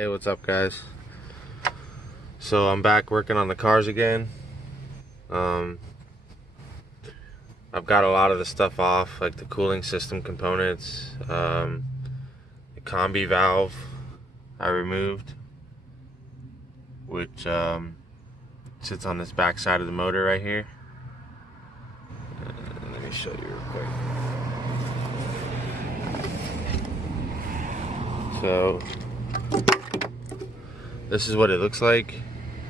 Hey, what's up, guys? So I'm back working on the cars again. I've got a lot of the stuff off, like the cooling system components, the combi valve I removed, which sits on this back side of the motor right here. Let me show you real quick. So this is what it looks like.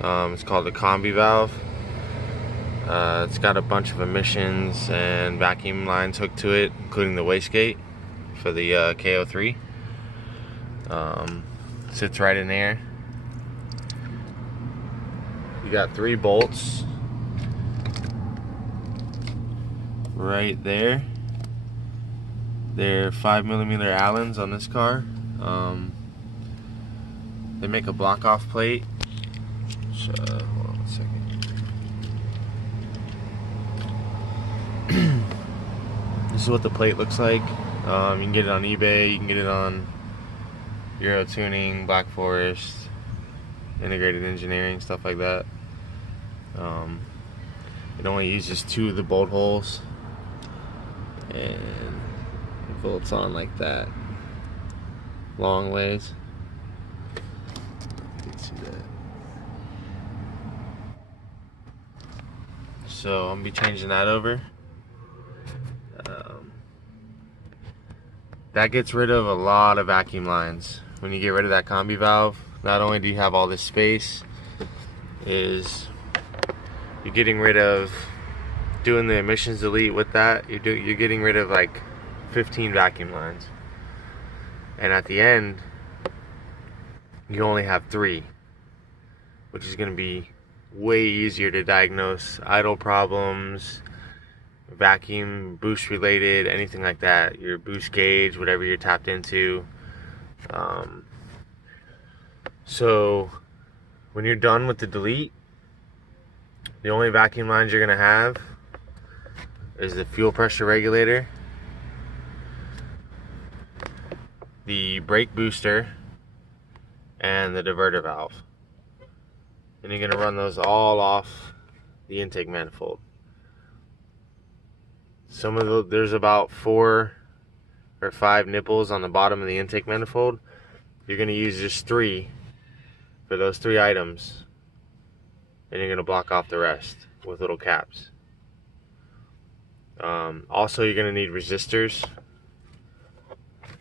It's called a combi valve. It's got a bunch of emissions and vacuum lines hooked to it, including the wastegate for the K03. Sits right in there. You got 3 bolts right there. They're 5mm Allens on this car. They make a block off plate. So, hold on 1 second. This is what the plate looks like. You can get it on eBay, you can get it on Euro Tuning, Black Forest, Integrated Engineering, stuff like that. It only uses 2 of the bolt holes, and it bolts on like that, long ways. You can see that. So I'm gonna be changing that over. That gets rid of a lot of vacuum lines. When you get rid of that combi valve, not only do you have all this space, is you're getting rid of, doing the emissions delete with that, you're getting rid of like 15 vacuum lines. And at the end, you only have 3, which is going to be way easier to diagnose idle problems, vacuum boost related, anything like that, your boost gauge, whatever you're tapped into. So when you're done with the delete, the only vacuum lines you're going to have is the fuel pressure regulator, the brake booster, and the diverter valve. And you're going to run those all off the intake manifold. There's about 4 or 5 nipples on the bottom of the intake manifold. You're going to use just 3 for those 3 items, and you're going to block off the rest with little caps. Also, you're going to need resistors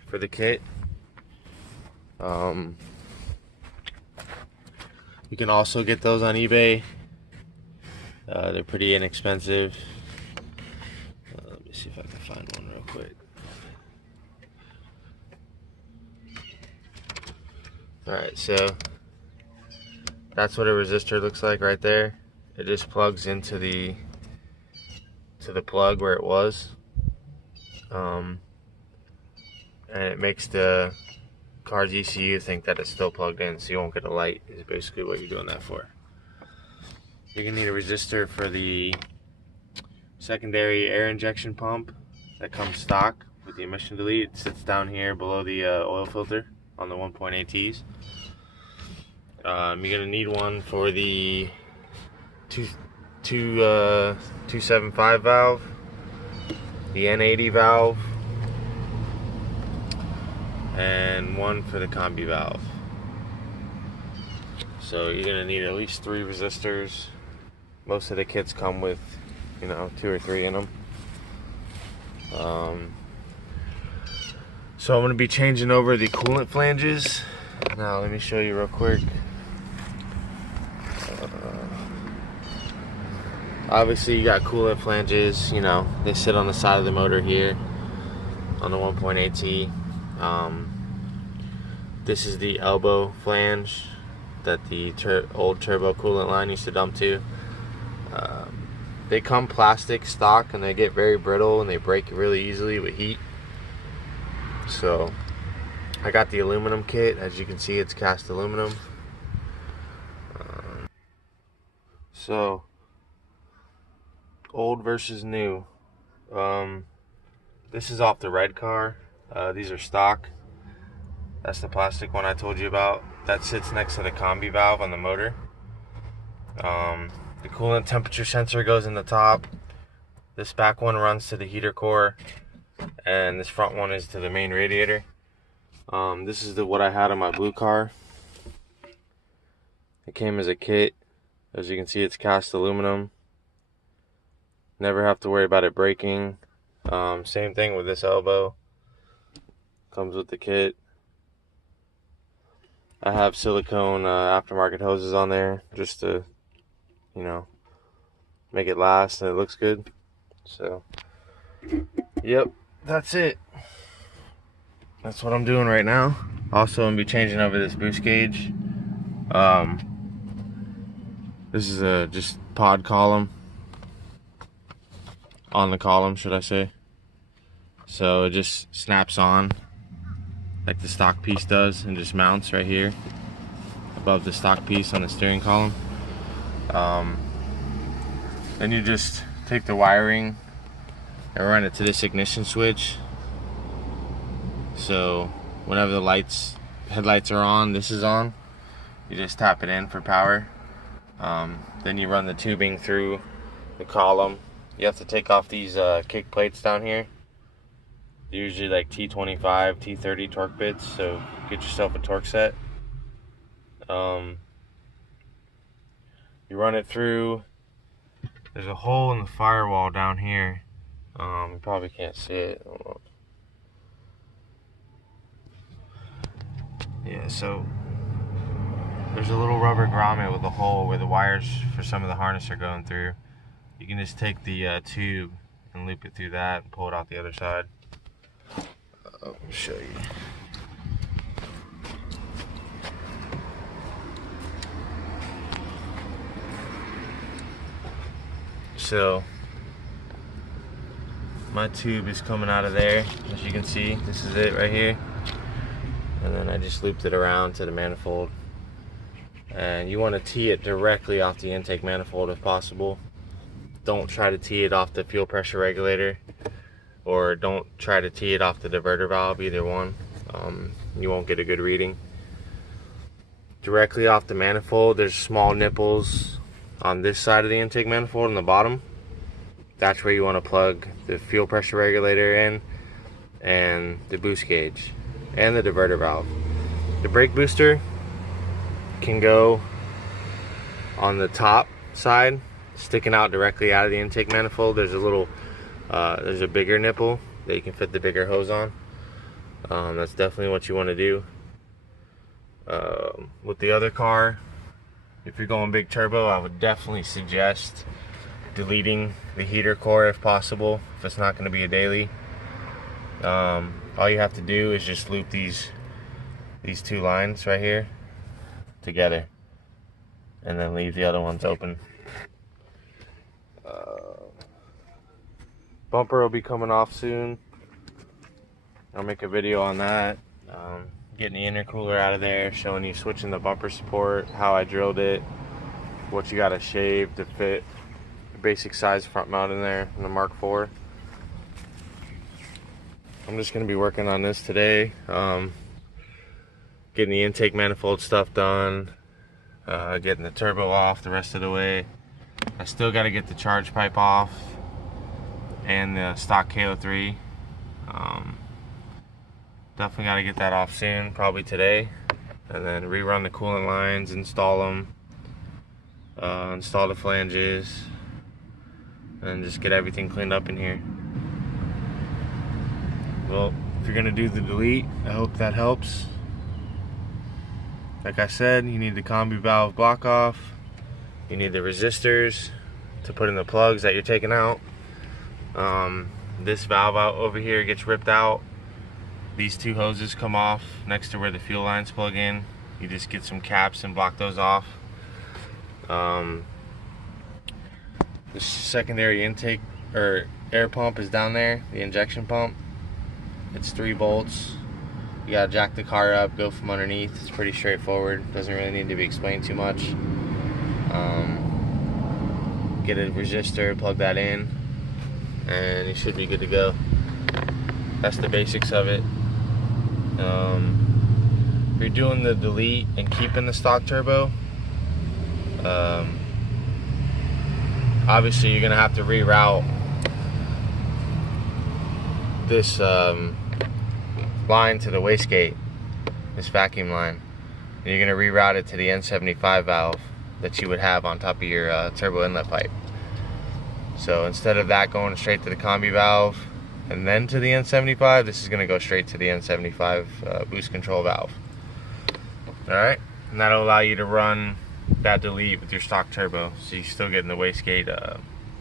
for the kit. You can also get those on eBay. They're pretty inexpensive. Let me see if I can find one real quick. Alright, so that's what a resistor looks like right there. It just plugs into the plug where it was, and it makes the car's ECU think that it's still plugged in, so you won't get a light. Is basically what you're doing that for. You're gonna need a resistor for the secondary air injection pump that comes stock with the emission delete. It sits down here below the oil filter on the 1.8Ts. You're gonna need one for the 275 valve, the N80 valve, and one for the combi valve. So you're gonna need at least 3 resistors. Most of the kits come with, 2 or 3 in them. So I'm gonna be changing over the coolant flanges. Now let me show you real quick. Obviously you got coolant flanges, they sit on the side of the motor here on the 1.8T. This is the elbow flange that the old turbo coolant line used to dump to. They come plastic stock, and they get very brittle and they break really easily with heat. So I got the aluminum kit. As you can see, it's cast aluminum. So old versus new. This is off the red car. These are stock. That's the plastic one I told you about. That sits next to the combi valve on the motor. The coolant temperature sensor goes in the top. This back one runs to the heater core, and this front one is to the main radiator. This is what I had on my blue car. It came as a kit. As you can see, it's cast aluminum. Never have to worry about it breaking. Same thing with this elbow. Comes with the kit. I have silicone aftermarket hoses on there just to, you know, make it last and it looks good. So, yep, that's it. That's what I'm doing right now. Also, I'm gonna be changing over this boost gauge. This is a just pod column. On the column, should I say. So it just snaps on like the stock piece does and just mounts right here above the stock piece on the steering column. Then you just take the wiring and run it to this ignition switch. So whenever the headlights are on, this is on, you just tap it in for power. Then you run the tubing through the column. You have to take off these kick plates down here. Usually like T25, T30 torque bits, so get yourself a torque set. You run it through. There's a hole in the firewall down here. You probably can't see it. Yeah, so there's a little rubber grommet with a hole where the wires for some of the harness are going through. You can just take the tube and loop it through that and pull it out the other side. I'll show you. So my tube is coming out of there, as you can see. This is it right here. And then I just looped it around to the manifold. And you want to tee it directly off the intake manifold if possible. Don't try to tee it off the fuel pressure regulator, or don't try to tee it off the diverter valve, either one. You won't get a good reading. Directly off the manifold, there's small nipples on this side of the intake manifold on the bottom. That's where you want to plug the fuel pressure regulator in, and the boost gauge, and the diverter valve. The brake booster can go on the top side, sticking out directly out of the intake manifold. There's a little, there's a bigger nipple that you can fit the bigger hose on. That's definitely what you want to do. With the other car, if you're going big turbo, I would definitely suggest deleting the heater core if possible, if it's not going to be a daily. All you have to do is just loop these two lines right here together, and then leave the other ones open. Bumper will be coming off soon. I'll make a video on that. Getting the intercooler out of there, showing you switching the bumper support, how I drilled it, what you gotta shave to fit the basic size front mount in there in the Mk4. I'm just gonna be working on this today. Getting the intake manifold stuff done, getting the turbo off the rest of the way. I still gotta get the charge pipe off and the stock Halo 3. Definitely got to get that off soon, probably today, and then rerun the coolant lines, install them, install the flanges, and just get everything cleaned up in here. Well, if you're gonna do the delete, I hope that helps. Like I said, you need the combi valve block off, you need the resistors to put in the plugs that you're taking out. This valve out over here gets ripped out. These two hoses come off next to where the fuel lines plug in. You just get some caps and block those off. The secondary intake or air pump is down there, the injection pump. It's 3 bolts. You gotta jack the car up, go from underneath. It's pretty straightforward. Doesn't really need to be explained too much. Get a resistor, plug that in, and you should be good to go. That's the basics of it. if you're doing the delete and keeping the stock turbo, obviously you're gonna have to reroute this line to the wastegate, this vacuum line, and you're gonna reroute it to the N75 valve that you would have on top of your turbo inlet pipe. So instead of that going straight to the combi valve and then to the N75, this is gonna go straight to the N75 boost control valve. Alright, and that'll allow you to run that delete with your stock turbo, so you're still getting the wastegate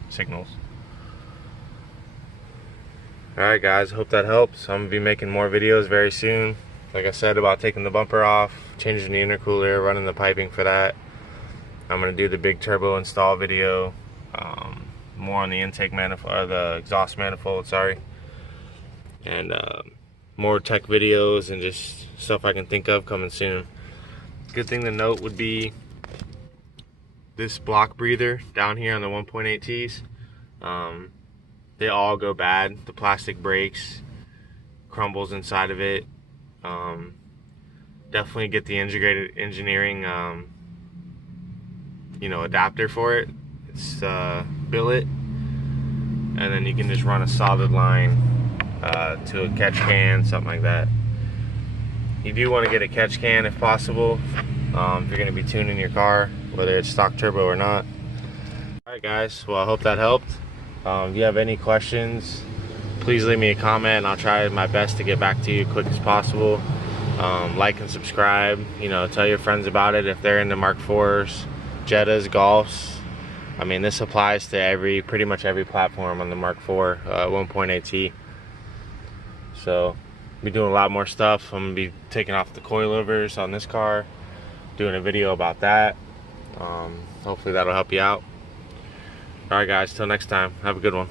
signals. Alright guys, hope that helps. I'm going to be making more videos very soon. Like I said, about taking the bumper off, changing the intercooler, running the piping for that. I'm going to do the big turbo install video, more on the intake manifold, or the exhaust manifold, sorry. And more tech videos and just stuff I can think of coming soon. Good thing to note would be this block breather down here on the 1.8Ts. They all go bad. The plastic breaks, crumbles inside of it. Definitely get the integrated engineering, adapter for it. It's billet, and then you can just run a solid line to a catch can, something like that. You do want to get a catch can if possible, if you're going to be tuning your car, whether it's stock turbo or not. Alright guys, well I hope that helped. If you have any questions, please leave me a comment and I'll try my best to get back to you as quick as possible. Like and subscribe, tell your friends about it if they're into Mk4s, Jettas, Golfs. I mean, this applies to pretty much every platform on the Mk4 1.8T. So I'll be doing a lot more stuff. I'm going to be taking off the coilovers on this car, doing a video about that. Hopefully that'll help you out. Alright guys, till next time, have a good one.